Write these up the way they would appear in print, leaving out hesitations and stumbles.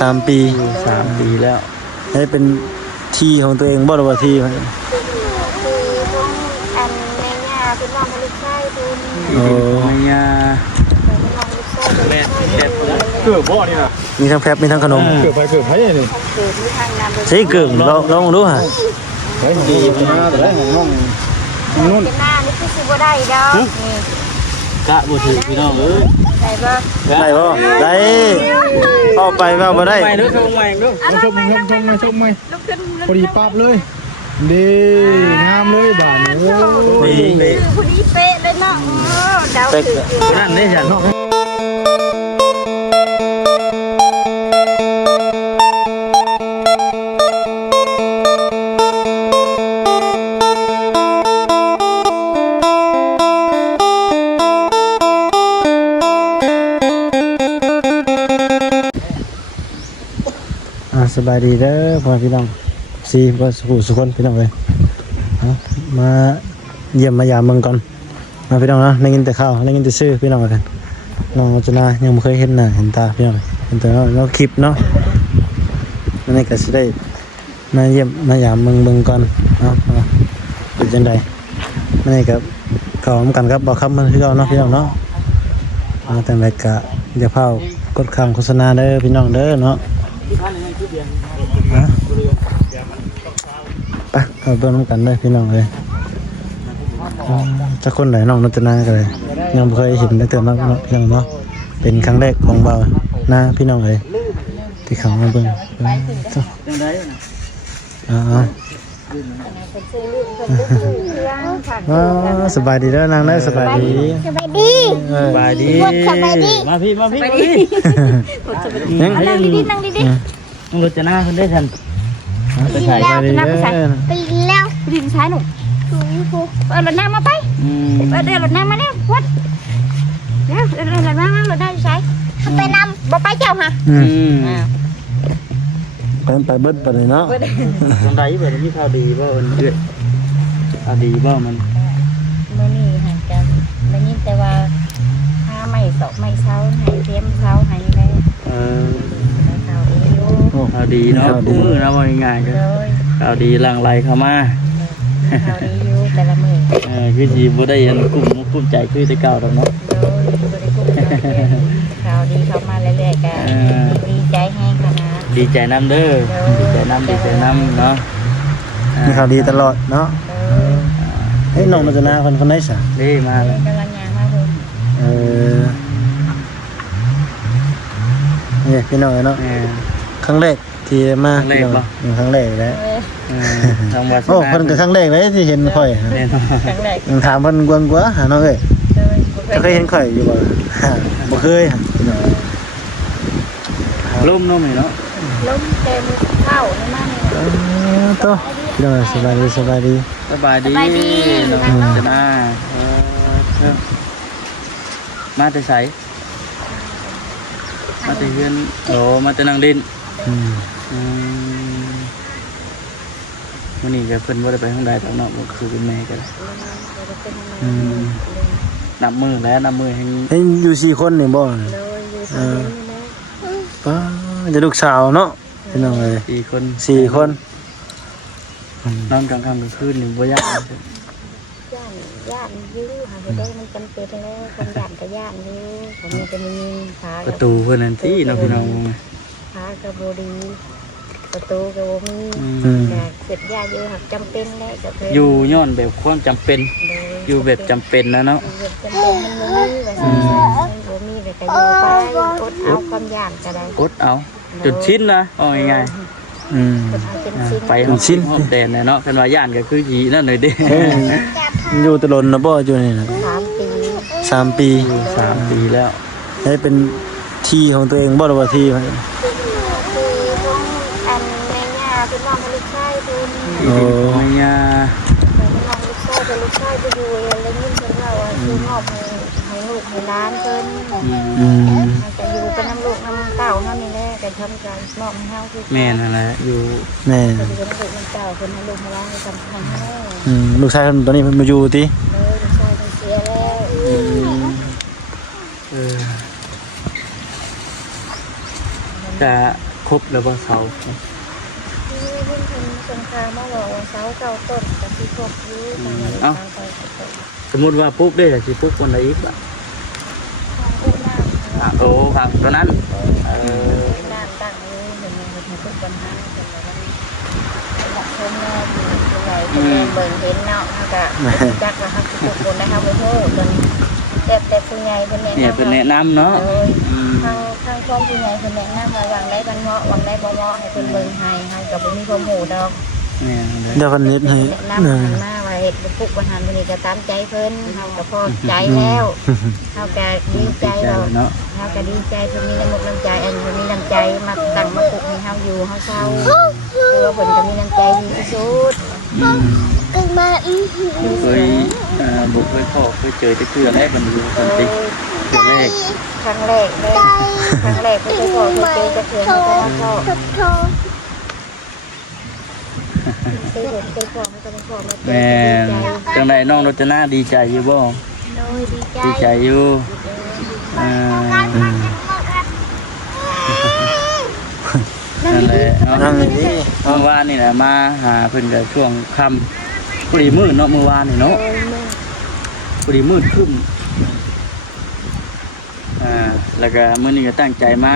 3 ปี3 ปีแล้วให้เป็นที่ของตัวเองบ่หรือว่าที่คือของอันแม่ย่าเป็นน้องลูกชายคุณ โอ้ แม่ย่า เป็นน้องลูกชายเป็นลูกชาย เกือบบ่นี่นะ มีทั้งแฟบมีทั้งขนม เกือบไปเกือบไปนี่ เกิดที่ทางน้ำ ใช่เกิ่งลองดูฮะ เฮ้ยดีมาแต่ของน้องนู่น เป็นหน้านี่คือสิบ่ได้ดอกนี่ กะบ่ถือพี่น้องเอ้ย ได้บ่ ได้บ่ได้เข้าไปว่าบ่ได้ ใหม่เด้อชมใหม่เด้อ ชมไหม ลุกขึ้น พอดีปั๊บเลยดีงามเลยบ้านโอ้ นี่ ผู้นี้เป๊ะเลยเนาะดาวถือ นั่นได้ฉันเนาะสบายดีเด้อพ่อพี่น้องซีบ่สุคนพี่น้องเอ้ยมาเยี่ยมมายามเมืองก่อนมาพี่น้องนะได้ยินแต่ข่าวได้ยินแต่ชื่อพี่น้องกันน้องรจนายังบ่เคยเห็นหน้าเห็นตาพี่น้องเห็นแต่เนาะคลิปเนาะนั่นนี่ก็สิได้มาเยี่ยมมายามเมืองก่อนเนาะเป็นจังไดนั่นนี่ก็เข้าร่วมกันครับบ่ครับมันคือเก่าเนาะพี่น้องเนาะแต่แบบก็อย่าเผากดข้ามโฆษณาเด้อพี่น้องเด้อเนาะไปเอาเบิ่งน้ำกันเลยพี่น้องเลยจะคนไหนน้องรัตนากันเลยยังไม่เคยเห็นได้เตือนน้องพี่น้องเนาะเป็นครั้งแรกของเบาหน้าพี่น้องเลยที่เขามาเบิ่งสบายดีแล้วนางได้สบายดี สบายดี สบายดีมาพี่นั่งดีๆน้องรจนาเพิ่นได้ฉัน สบายดีแล้ว ไปแล้วดินซ้ายหนูเอารถน้ำมาไปเอาเดี๋ยวรถน้ำมาเนี่ยวัดเดี๋ยวรถน้ำรถน้ำใช้ไปนำบ่ไปเจ้าค่ะ ไปเบิดไปเลยเนาะ จังได๋บ่มีข่าวดีบ่เอิ้นเอ้ยข่าวดีบ่มัน มื้อนี้หันกันได้ยินแต่ว่าถ้าไม่ตกไม่เช้าให้เตรียมเช้าให้ได้ข่าวดีอยู่ ข่าวดีเนาะคู่มือนะว่าง่ายๆก็ เลย ข่าวดีหลั่งไหลเข้ามา ข่าวดีอยู่แต่ละมื้อ คือสิบ่ได้อันกลุ่มใจคือแต่เก่าดอกเนาะ เลยบ่ได้กุ้มข่าวดีเข้ามาเรื่อยๆกันดีใจแห้งขนาด ดีใจนำเด้อดีใจนำเนาะ มีข่าวดีตลอดเนาะเฮ้ยน้องรัตนาคนไหนสะ นี่มาแล้ว กำลังยางมาเพิ่น นี่พี่น้องเนาะครั้งแรกที่มาครั้งแรกแล้ว ทางวัด โอ้เพิ่นก็ครั้งแรกเลยที่เห็นข่อย แน่นอน ครั้งแรก ถามเพิ่นกวางกว่าหาน้องเอ้ย เลย เคยเห็นข่อยอยู่บ่บ่เคยพี่น้อง ล่มเนาะแม่เนาะ ล้มเต็มเข้าในบ้านนี่ โตพี่น้องสบายดี สบายดีน้องจะมามาแต่ไสมาแต่เฮือนโอ้มาแต่นั่งดินวันนี้ก็เพิ่นบ่ได้ไปทางใดทางนอกก็คือเป็นแม่กันนับมือแล้วนับมือให้ เห็นอยู่4คนนี่บ่ เลยอยู่ทางนี้นะ ป้าจะลูกสาวเนาะพี่น้องเอ้ย 4 คน 4 คน นอนกลางค่ำกลางคืนนี่บ่ยาก ย่านยื้อหาไปได้มันจำเป็นแล้วคนย่านก็ย่านอยู่ผมมีจะมีขา ประตูเพิ่นนั่นที่น้องพี่น้อง ขากระโบดีประตูกระโบมีเสร็จยาเยอะหักจำเป็นแล้วจะเคย อยู่ย้อนแบบความจำเป็นอยู่แบบจำเป็นนะเนาะ จำเป็นมันมีแบบมันมีแบบก็อยู่ไปกดเอาความย่านก็ได้ กดเอาจุดชิ้นนะเอาง่าย เป็นชิ้น ๆไปห้องแดนเนาะกันว่าย่านก็คือหีนั่นเลยเด้ อยู่ตะลนนะบ่อยู่นี่นะ 3 ปี 3 ปี 3 ปีแล้ว ให้เป็นที่ของตัวเองบ่หรือว่าที่ คือของอันแม่ย่าเป็นน้องลูกชายคุณ โอ้ แม่ย่า เป็นน้องลูกชายเป็นลูกชายไปอยู่แล้วยิ่งเพิ่นว่าคือมอบให้ลูกให้หลานเพิ่นจะอยู่เป็นน้ำลูกน้ำเต่าเฮานี่แหละก็ทำการมอบให้เฮาคือ แม่นั่นแหละอยู่ แม่ เป็นลูกน้ำเต่าเพิ่นให้ลูกให้หลานให้ทำให้เฮา ลูกชายตอนนี้เพิ่นมาอยู่ติ เลยลูกชายเพิ่นเสียแล้ว จะค ครบแล้วบ่เสา ที่วิ่งเป็นสงครามมาบอกว่าเสาเก่าต้นกับที่พบอยู่ตรงนี้ตามไปต้น สมมุติว่าปุ๊บได้สิปุ๊บคนใดอีกบ่ ลูกน้ำ โอ้ครับตัวนั้นน้ำตั้งอยู่เห็นทุกปัญหาเป็นอะไรหลักคนแม่อยู่ที่ไหนที่แม่เบิ่งเห็นเนาะเขาก็จักว่าเขาทุกคนได้เขาไปโทษจนแต่ผู้ใหญ่เป็นแนะ เนี่ย นำ เพิ่นแนะนำเนาะ ทางครอบผู้ใหญ่เป็นแนะนำว่าวางได้กันเหมาะวางได้บ่เหมาะให้เป็นเบิ่งให้เขาก็บ่มีความรู้ดอก เนี่ย เดี๋ยววันนี้ให้ แนะนำกันมาว่าเฮ็ดเป็นปุกปัญหาตัวนี้ก็ตามใจเพิ่นเขาก็พอใจแล้วเขาก็ดีใจเรา เนาะ เขาก็ดีใจเพิ่นมีน้ำมุกน้ำใจอันเพิ่นมีน้ำใจมาตั้งมาปลุกให้เฮาอยู่เฮาเศร้าคือว่าเพิ่นก็มีน้ำใจดีที่สุด เคยบุกเคยพ่อเคยเจอจะเกลือแรกมันอยู่คนติเกลือแรก ครั้งแรกเลยครั้งแรกเพิ่นเคยบอกเพิ่นเจอจะเทื่อให้เขามาพ่อเคยบอกเคยบอกให้เขามาพ่อมาเจอ แม่จังไดน้องรจนาดีใจอยู่บ่ โดยดีใจ ดีใจอยู่นั่นแหละ นั่งนี่ เมื่อวานนี่แหละมาหาเพิ่นก็ช่วงค่ำพอดีมืดเนาะเมื่อวานนี่เนาะพอดีมืดครึ้มแล้วก็มื้อนี้ก็ตั้งใจมา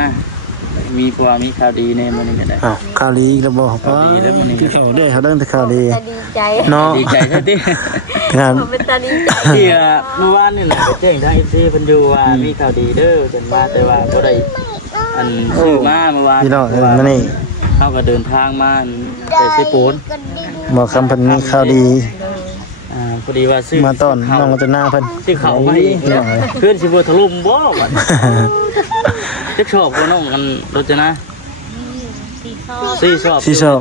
มีความมีข่าวดีในมื้อนี้ก็ได้ อ้าวข่าวดีแล้วบ่ครับ ข่าวดีแล้วมื้อนี้ ที่เขาได้เขาเรื่องแต่ข่าวดี แต่ดีใจ เนาะ ดีใจแท้ติ งาน เป็นตาดีใจ ที่เมื่อวานนี่แหละไปแจ้งทาง FC เพิ่นอยู่ว่ามีข่าวดีเด้อเพิ่นว่าแต่ว่าบ่ได้อันซื้อมาเมื่อวาน พี่น้องมานี่ เขาก็เดินทางมาไปสิปูน บอกคำเพิ่นมีข่าวดี พอดีว่าซื้อ มาต้อนน้องรัตนาเพิ่น ซื้อเขามาอีก พี่น้องเอ้ย เพื่อนสิบ่ถล่มบ่บัดจักชอบบ่น้องกันรถจะนะ สีทอง 4ชอบ 4ชอบ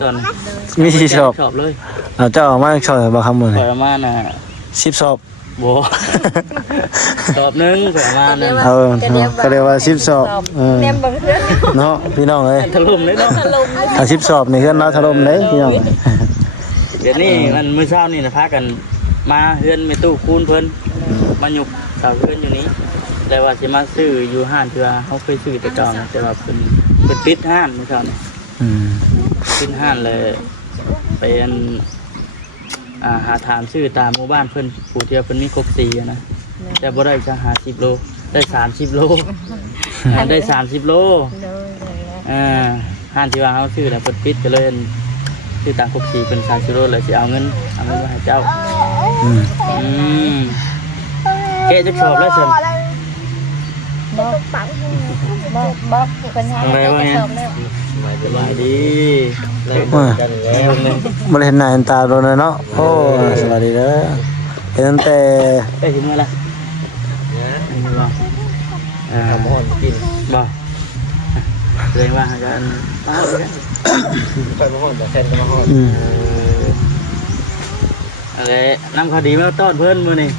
มี4ชอบ ชอบเลย เอาเจ้าออกมาชอบบ่คำมื้อ ป นี้ ล่อยประมาณ10ชอบ บ่ชอบนึงปล่อยประมาณนั้น เออก็เรียกว่า10ชอบแนมบังเพื่อน เนาะพี่น้องเอ้ย ถล่มเลยเนาะ ถ้า10ชอบนี่เฮือนเราถล่มเด้พี่น้อง เดี๋ยวนี้มันมื้อเช้านี่นะพากันมาเฮือนแม่ตู้คูณเพิ่นมาหยุกเสาเฮือนอยู่นี้แต่ว่าสิมาซื้ออยู่ห้านเทื่อเฮาเคยซื้อแต่เก่านะแต่ว่าเพิ่นปิดห้านมื้อเช้านี่ อืม ขึ้นห้านเลยเป็นหาถามชื่อตามหมู่บ้านเพิ่นผู้เที่ยวเพิ่นมีครบ4นะแต่บ่ได้จะ50โลได้30โลได้30โลห้านที่ว่าเฮาซื้อแล้วเพิ่นปิดก็เลยชื่อตามครบ4เพิ่น30โลเลยสิเอาเงินมาให้เจ้า อืม แกจะชอบแล้วซั่น บอกเป็นยังไงก็ชอบแล้ว สบายดี ว่า กันแล้วนึง บ่ได้เห็นหน้าเห็นตาโดนเลยเนาะโอ้สวัสดีเด้อเห็นตั้งแต่ ได้ถึงมื้อละบ่บ่ฮอดกินบ่แสดงว่ากันป้าไปกัน ไปมาห้องแต่แฟนก็มาห้อง อืม อะไรน้ำข้าวดีมาต้อนเพิ่นมื้อนี้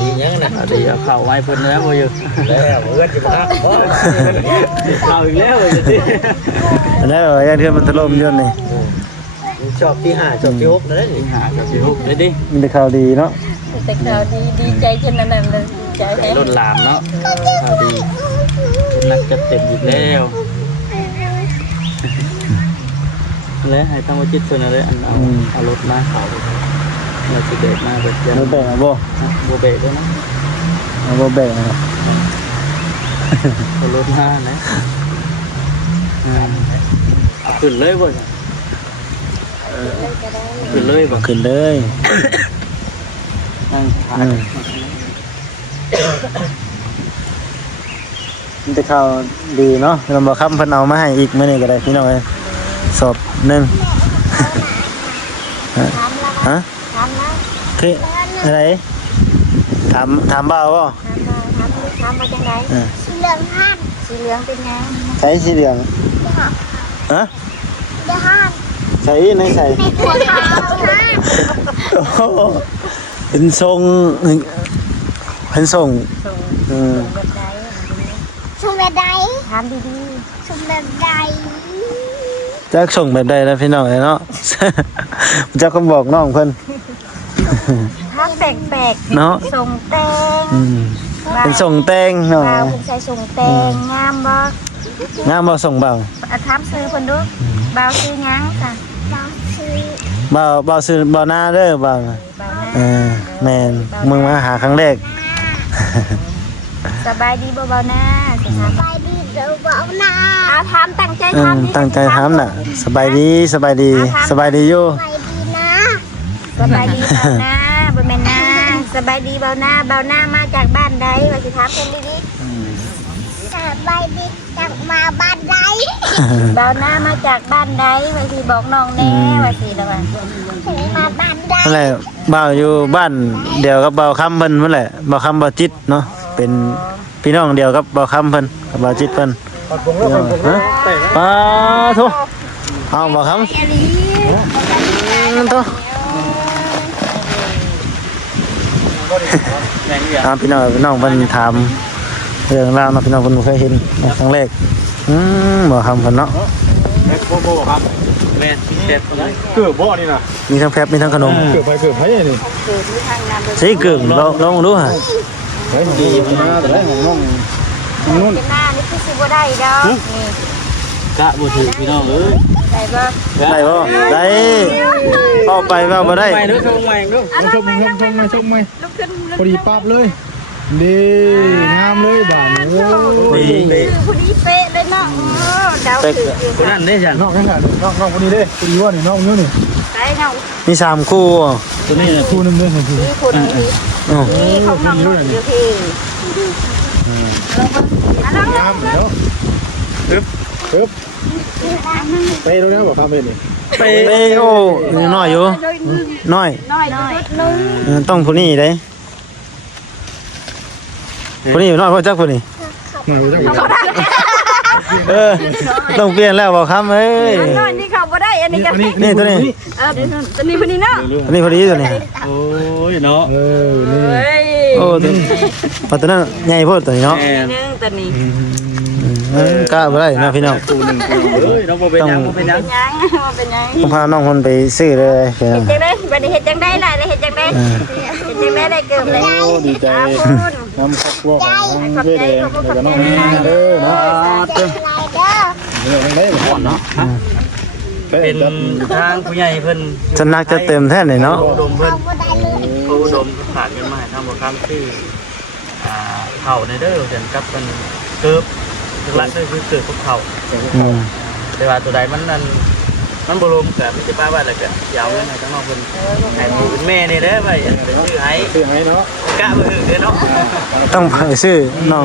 ดียังนะ ข้าวดีเอาข้าวไว้เพิ่นแล้วบ่อยู่ แล้วเพื่อนจะมา ข้าวอีกแล้วว่าจะสิ แล้วยาเทือนมันถล่มอยู่นี่ ชอบที่5ชอบที่6นั่นแหละ สิหากับสิฮุบได้ดิ มีแต่ข่าวดีเนาะ แต่ข่าวดีใจจนนั้นเลยดีใจแท้ ล้นหลามเนาะข้าวดีนักจะเต็มอีกแล้วแล้วให้ทางวัจิตส่วนอะไรอันเอารถมาเขาเราสิเด็ดมาเบิดยัน บ่แบ่งเอาบ่ บ่เบรกด้วยนะ เอาบ่แบ่งเอา เอารถมานะขึ้นเลยบ่ขึ้นเลยบ่ ขึ้นเลย นั่งขา อืมมีแต่ข่าวดีเนาะเราบอกคำเพิ่นเอามาให้อีกมื้อนี้ก็ได้พี่น้องเอ้ยสอบหนึงฮะ ทำนะ คืออะไรถามบ่าวบ่ ทำมาจังไร อ่า สีเหลืองห้ามสีเหลืองเป็นไง ใช้สีเหลืองฮะ เดี๋ยวห้าม ใส่ในใส่ ในตัวเขาห้าม โอ้โหเป็นทรงเป็นทรง ส่ง อืม แบบใด ชมแบบใด ทำดี ชมแบบใด จักส่งแบบใดแล้วพี่น้องเอ้ยเนาะ จักก็บอกน้องเพิ่น ๆถ้าแปลกๆ เนาะ ส่งแตง อืมเป็นส่งแตงเนาะ เราเป็นใส่ส่งแตงงามบ่ งามบ่ส่งเบา ถามซื้อเพิ่นดูเบาซื้อหยังจ้ะ เราซื้อ เบาซื้อเบาหน้าเด้อเบา เบาหน้า แม่นมึงมาหาครั้งแรก สบายดีบ่เบาหน้าสิถาม ไปดีเดี๋ยวบอกนะ ถามตั้งใจถามดิ ตั้งใจถามน่ะสบายดีอยู่ ไปดีนะ สบายดีเบาหน้าบ่แม่นนะสบายดีเบาหน้ามาจากบ้านใดว่าสิถามเพิ่นดี สบายดีจังมาบ้านใด ๆเบาหน้ามาจากบ้านใดว่าสิบอกน้องแน่ว่าสิแล้วว่า ถึงมาบ้านใด นั่นแหละเบาอยู่บ้านเดียวกับเบาคำเพิ่นนั่นแหละเบาคำเบาจิตเนาะเป็นพี่น้องเดียวกับเบาคำเพิ่นกับเบาจิตเพิ่นปาทุเอาเบาคำทุ แม่นอยู่ พี่น้องเพิ่นถามเรื่องราวเนาะพี่น้องเพิ่นบ่เคยเห็นครั้งแรกบ่คำเพิ่นเนาะ โบครับ แม่นเจ็บเลย เกือบบ่นี่นะ มีทั้งแฟบมีทั้งขนม เกือบไปเกือบไปนี่ คือที่ทางนำ ใช่เกิ่งลองดูฮะ ไปดีมาแต่ได้ของน้องนุ่น เป็นหน้านี่คือสิบ่ได้ดอกนี่ กะบ่ถือพี่น้องเอ้ย ได้บ่ ได้บ่ได้เข้าไปว่าบ่ได้ ใหม่เด้อชมใหม่เด้อ ชมไหม ลุกขึ้น พอดีปั๊บเลยดีงามเลยบ้านโอ้ ผู้หญิง ผู้นี้เป๊ะเลยเนาะดาวคืออยู่ คนนั้นได้จัง น้องนั่นกันน้องคนนี้เด้พอดีว่านี่น้องนี่ ไปเนาะ มี3คู่ ตัวนี้น่ะ คู่นึงเด้อคู่ มีคนนี้ อ๋อ นี่ของน้องนุ่นอยู่พี่ลอง งามเดี๋ยวปึ๊บไปดูนะบอกคำเป็นนี่ ไปโอ้น้อยอยู่น้อย น้อยนึง ต้องผู้นี้เด้ผู้นี้น้อยบ่จักผู้นี้ มาดูจัง ต้องเปลี่ยนแล้วบ่คำเอ้ย น้อยนี่เขาบ่ได้อันนี้ก็ นี่ตัวนี้ ตัวนี้คนนี้เนาะ อันนี้พอดีตัวนี้ โอ้ยเนาะ นี่ เฮ้ย โอ้ตัวตัวนั้นใหญ่โพดตัวนี้เนาะ แม่น นึงตัวนี้ กล้าบ่ได้นะพี่น้อง ตัวหนึงเอ้ยน้องบ่เป็นหยังบ่เป็นหยัง ยังเป็นยัง ต้องพาน้องคนไปซื้อเลยพี่น้อง เฮ็ดจังได๋บัดนี้เฮ็ดจังได๋ล่ะเฮ็ดจังได๋เฮ็ดจังได๋ได้เกือบเลย ดีใจ คุณ น้ำครอบครัวของเวเดงแล้วก็น้องนี่เด้อเนาะ ไรเด้อ เนี่ยได้หมดเนาะ เป็นทางผู้ใหญ่เพิ่น ฉันนักจะเต็มแท้เลยเนาะ อุดมเพิ่น บ่ได้เลย ผู้อุดมฝากเงินมาให้ทำบ่คำชื่อเผ่าในเด้อเพิ่นกับเพิ่นเกิบหลักๆก็คือเกิบพวกเผ่า อืม แต่ว่าตัวใดมันนั่นมันบ่รวมกับมันสิป้าว่าแล้วก็ยาวเงินให้ทั้งน้องเพิ่นให้ผู้เป็นแม่นี่เด้อไว้เป็นชื่อให้ คือให้เนาะ กะบ่ถึงเด้อเนาะ ต้องไปซื้อน้อง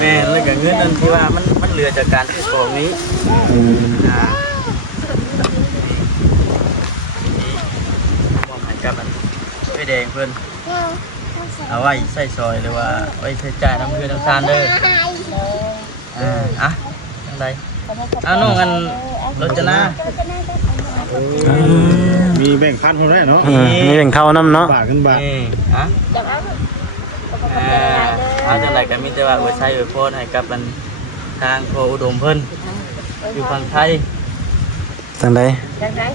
แม่แล้วก็เงินนั้นที่ว่ามันเหลือจากการที่ของนี้มอบให้กับมันไอ้แดงเพิ่นเอาไว้ใส่ซอยหรือว่าไว้ใช้จ่ายน้ำเพื่อนน้ำทานเด้ออ่ะจังไดน้องกันรจนา มีแบ่งพันคนได้เนาะ มีแบ่งเข้าน้ำเนาะ บาทกันบาท อ่ะจังไดก็มีแต่ว่าไว้ใช้ไว้โพสให้กับมันทางโพอุดมเพิ่นอยู่ฝั่งไทย จังได จังได๋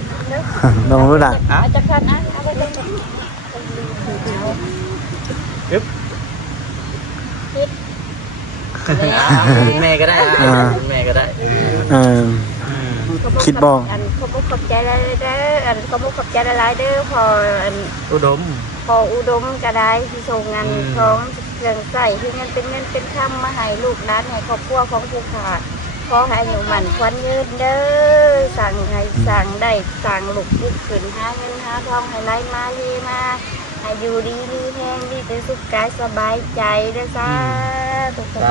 ลองรู้ดัก อ่ะ จักคันอ่ะเอาไปจัง เป็นแม่ก็ได้เป็นแม่ก็ได้ เออคิดบอก อันขอบใจหลายเด้ออันขอบใจหลายเด้อพออัน อุดม พออุดมก็ได้ที่ส่งงานของเครื่องใส่ที่เงินเป็นคำมาให้ลูกนั้นให้ครอบครัวของผู้ขาดขอให้อยู่หมันควันยืนเด้อสั่งให้สั่งได้สั่งลูกยึดขืนหาเงินหาทองให้ไหลมาเฮมาให้อยู่ดีมีแห้งดีเป็นสุขกายสบายใจเด้อจ้าทุกคน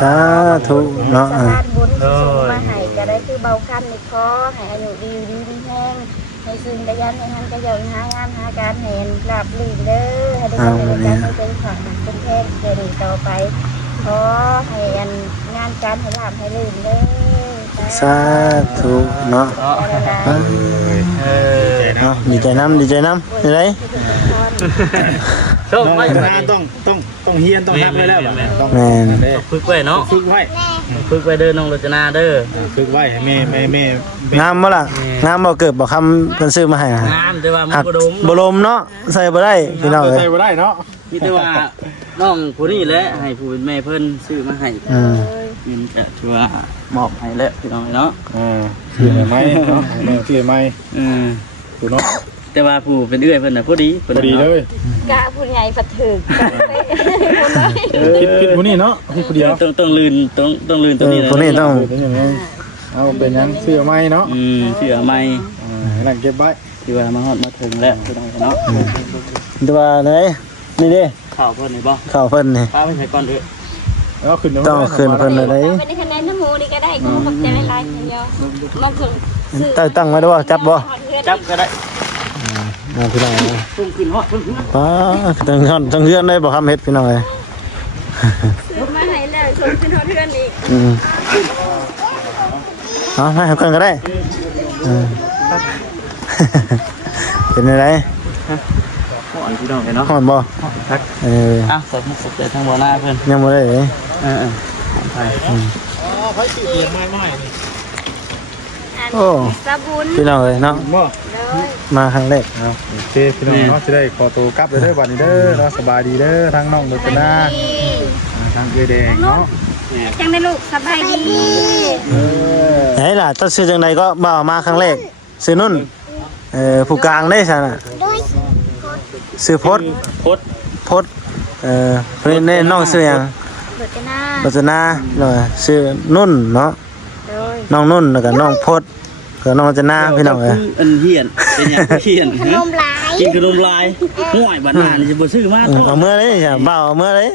สาธุเนาะ สาธุบุญที่ส่งมาให้ก็ได้คือเบาคันในคอให้อายุดีดีมีแห้งให้ซึ่งกระยันให้หันกระยอนหางานหาการเห็นหลับลื่นเด้อให้ได้การให้เป็นฝังเป็นแพทย์เดี๋ยวนี้ต่อไปขอให้อันงานการให้หลับให้ลื่นเด้อ สาธุเนาะ เออ เนาะดีใจน้ำนี่ไร โชค น้อง ไว้ นาต้องเฮียนต้องนับเลยแล้วต้อง แม่น ฝึกไว้เนาะ ฝึกไว้ ฝึกไว้เด้อน้องรจนาเด้อ ฝึกไว้ให้แม่ งามบ่ล่ะงามบ่เกิดบ่คำเพิ่นซื้อมาให้ งามแต่ว่ามัน หัก บ่ดม บ่ลมเนาะใส่บ่ได้พี่น้องเอ้ย ใส่บ่ได้เนาะ มีแต่ว่าน้องผู้นี้แหละให้ผู้เป็นแม่เพิ่นซื้อมาให้ อืม เงินจะถือว่ามอบให้แล้วพี่น้องเนาะ ชื่อไหมเนาะชื่อไหม ถูกเนาะ แต่ว่าผู้เป็นเอื้อยเพิ่นน่ะพอดี พอดีเลย กะผู้ใหญ่ปัดถึกกะเป๊ะ คิดผู้นี้เนาะคิดผู้เดียว ต้องลื่นต้องลื่นตัวนี้นะ ตัวนี้ต้อง เป็นอย่างนี้เอาเป็นยังเสื้อไหมเนาะ เชื่อไหม นั่นเก็บไว้ ที่ว่ามาฮอดมาถึงแล้วพี่น้องเนาะ ตัวไหนนี่เด้ ข่าวเพิ่นนี่บ่ ข้าวเพิ่นนี่ ป้าไปใส่ก่อนเด้อ แล้วขึ้น ต้องขึ้นเพิ่นเลย เป็นคะแนนน้ำหมูนี่ก็ได้ก็ขอบใจหลายๆเดียวมาถึงซื้อ ตั้งไว้ด้วยว่าจับบ่ จับก็ได้ พี่น้อง พุ่งขึ้นฮอดพุ่งขึ้น ป้าต้องเฮือนได้บ่ครับเฮ็ดพี่น้องเอ้ย ซื้อมาให้แล้วส่งขึ้นเฮือนอีก เอาให้เขากันก็ได้เป็นไง ฮอดพี่น้องเนาะ หอนบ่ พัก À, ใส่มุกใส่ทางบ่หน้าเพิ่น ยังบ่ได้เลย ไป โอ้ สบุน พี่น้องเอ้ยเนาะ บ่ มาครั้งแรก โอเคพี่น้องเนาะจะได้ขอตัวกลับเด้อบัดนี้เด้อเนาะสบายดีเด้อทั้งน้องรจนาทั้งเอแดงเนาะ จังได้ลูกสบายดี ไหนล่ะต้องซื้อจังใดก็บ่าวมาครั้งแรกซื้อนุ่นผู้กลางได้ซั่นน่ะซื้อพด พด พดเพิ่นได้น้องซื้อหยัง เบิดกันหน้าร จนาเนาะซื้อนุ่นเนาะ โดย น้องนุ่นแล้วก็น้องพดก็น้องรจนาพี่น้องเอ้ย อันเฮียนเป็นหยังเฮียน ขนมหลาย กินขนมลายห่วยบ้านหน้านี่สิบ่ซื้อมา เอาเมื่อเลยจ้ะบ่าวเอาเมื่อเลย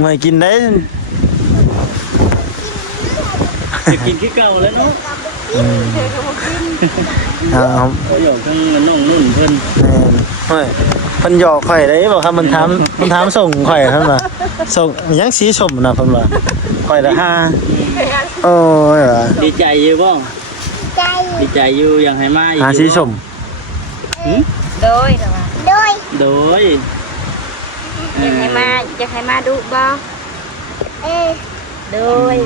ไม่กินได้ จะกินคือเก่าแล้วเนาะ เอา เขาอยู่ทั้งน้องนุ่นเพิ่น เฮ้ยเพิ่นหยอกข่อยได้บ่ครับมันถามส่งข่อยเพิ่นว่าส่งหยังสีชมนะเพิ่นว่าข่อยละ5โอ้ยว่ะ ดีใจอยู่บ่ ใจ ดีใจอยู่อยากให้มาอีก หาสีชม โดยแต่ว่า โดย โดย อยากให้มาดูบ่ เออ โดย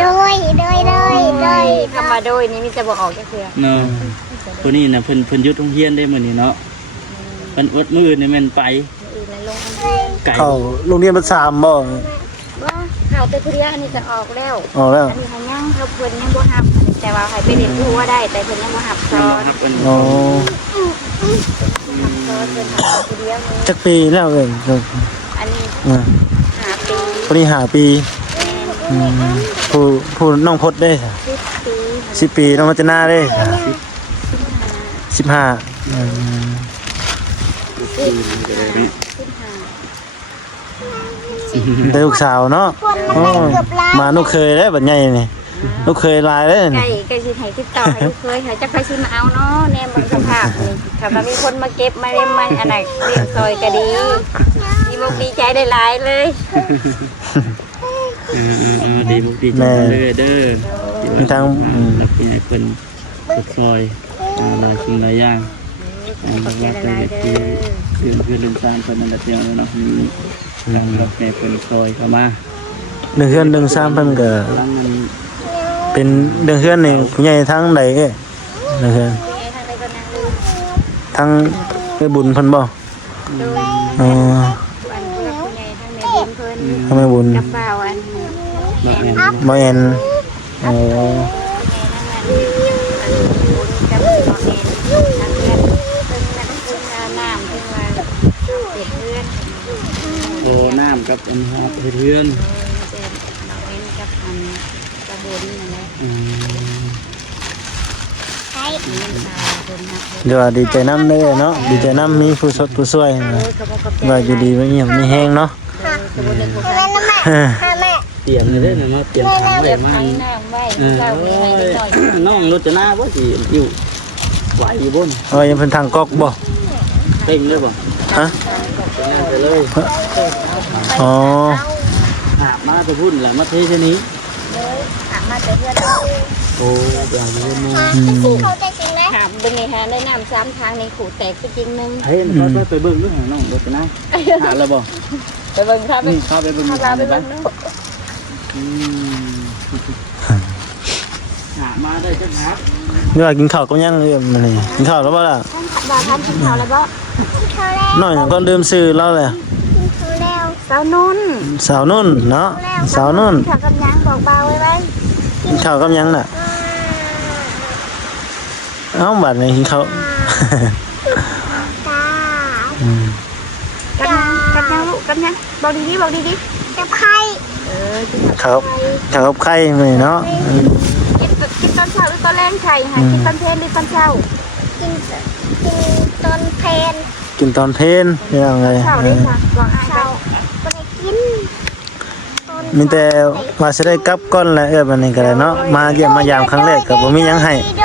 โดยโดยโดย คำว่าโดยนี่มีแต่บ่ออกจักเทื่อ เนาะคนนี้น่ะเพิ่นหยุดโรงเรียนได้มื้อนี้เนาะเพิ่นอดมื้อนี่แม่นไป อื่นแล้วลง ไก่ เข้าโรงเรียนประสามบ่ บ่เข้าแต่ผู้เดียวอันนี้จะออกแล้ว ออกแล้ว อันนี้ให้ยังเขาเพิ่นยังบ่ฮับแต่ว่าให้ไปเรียนรู้ว่าได้แต่เพิ่นยังบ่ฮับสอน ครับเพิ่น อ๋อ สอนเพิ่นให้ผู้เดียวนี่ จักปีแล้วเอ้ย อันนี้ อ่า 5 ปี พอดี5ปีผู้น้องพดได้ 10 ปี 10ปีน้องรจนาได้15 ได้ลูกสาวเนาะ คนมันได้เกือบล้าน มาลูกเคยได้บัดใหญ่นี่ลูกเคยลายได้ ไก่สิให้ติดต่อให้ลูกเคยให้จักไปสิมาเอาเนาะแนมเบิ่งสภาพนี่ถ้าว่ามีคนมาเก็บมาเล่นมันอันไหนเลี้ยงซอยก็ดีมีมุกดีใจได้หลายเลย ดีมุกดีใจเลยเด้อ มีทาง แล้วเป็นเพิ่นสุดซอยหลายสิ่งหลายอย่าง ขอบใจหลายๆเด้อ คือลืมสร้างเพิ่นนั่นแหละเดียวเนาะมีการรับแม่เพิ่นซอยเข้ามา เดือนเฮือนเดือน3เพิ่นก็ หลังนั้น เป็นเดือนเฮือนนี่ผู้ใหญ่ทั้งใดเด้เดือนเฮือน มีทางใดก็นั่งดู ทั้งไปบุญเพิ่นบ่ ดู อ๋อ อันผู้ใหญ่ทางแม่บุญเพิ่น ทำไมบุญ กับบ่าวอัน บักแม่น บ่แอนอ๋อ บุญกับบ่าวเองทางเพื่อนเพิ่นนั่นเพิ่นน้ำเพิ่นว่าเด็กเพื่อน โอ้น้ำกับอันฮอดเพื่อน เป็นน้องเอ็นกับอันกระบุญนั่นแหละ ใช้ เงินตาเพิ่นนะ เดี๋ยวว่าดีใจนำเด้อเนาะดีใจนำมีผู้สดผู้ช่วยนะว่าอยู่ดีว่าเงียบมีแฮงเนาะ กระบุญเลยผู้ แม่ ชาย แม่แม่ เตรียมเลยเด้อเนาะเตรียมทางไว้ เก็บ มา ให้น้ำไว้เรามีให้นิดหน่อย น้องรจนาบ่สิอยู่ไหวอยู่บ่น เอายังเพิ่นทางก๊อกบ่ เต็งเลยบ่ ฮะ ไปเลย อ๋อ หามาจะพุ่นล่ะมาเทชนี้ เลยถามมาแต่เพื่อน โอ้เดี๋ยวนี้มึง เขาจะกินไหม ถามเป็นไงฮะได้น้ำซ้ำทางในขู่แตกไปจริงนึง เฮ้ยไปเบิ่งด้วยน้องรจนาหาแล้วบ่ ไปเบิ่งครับ เข้าไปเบิ่ง พาไปเบิ่งนู้น หามาได้จังครับ เดี๋ยวว่ากินข้าวก็ยังเอ้ยมื้อนี้กินข้าวแล้วบ่ล่ะ บาท่านกินข้าวแล้วบ่ เขาแล้ว น้อยก็ลืมซื้อแล้วแหละ เขาแล้ว สาวนุ่น สาวนุ่นเนาะสาวนุ่น ข้าวกับยังบอกเบาไว้ไว้ กินข้าวกับหยังน่ะเอ้าบัดนี้กินข้าว ตา อืม กับยังลูกกับยังบอกดีๆบอกดี จะไพ่ ๆกิน ข้าวข้าวกับไข่มื้อนี้เนาะอืม กินตอนเช้าหรือตอนแรงไข่ค่ะกินตอนเพลนหรือตอนเช้า กินต้นเพน กินตอนเพลนพี่น้องเอ้ย เช้าได้ค่ะลองอ่าน เช้า กัน ไม่ได้กินต้น มีแต่ว่าสิได้กลับก่อนแหละบัดนี้ก็ได้เนาะมาเยี่ยมมายามครั้งแรกก็บ่มีหยังให้ โด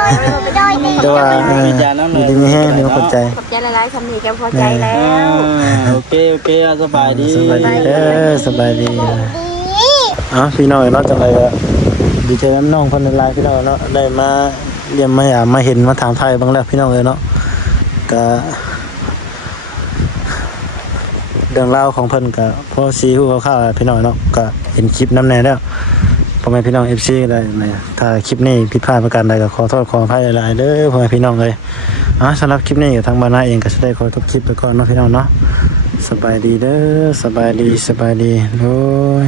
ยดี แต่ว่ามีดีมีแห้งมีคนใจ ขอบใจหลายๆคำนี้แกพอใจแล้ โอเคสบายดี สบายดีเด้อสบายดี ดี อ๋อพี่น้องเนาะจังไรก็ดีใจน้ำน้องเพันหลายพี่น้องเนาะได้มาเยี่ยมมาหยามมาเห็นมาถามไทยบางแล้วพี่น้องเลยเนาะก็เรื่องราวของเพิ่นก็พอซีฮู้คร่าวๆพี่น้องเนาะก็เห็นคลิปน้ำแน่แล้วพ่อแม่พี่น้อง FC ได้ไหมถ้าคลิปนี้ผิดพลาดประการใดก็ขอโทษขออภัยหลายๆเด้อพ่อแม่พี่น้องเลยสำหรับคลิปนี้ก็ทางบ้านนาเองก็จะได้ขอจบคลิปไปก่อนเนาะพี่น้องเนาะสบายดีเด้อสบายดีโอ้ย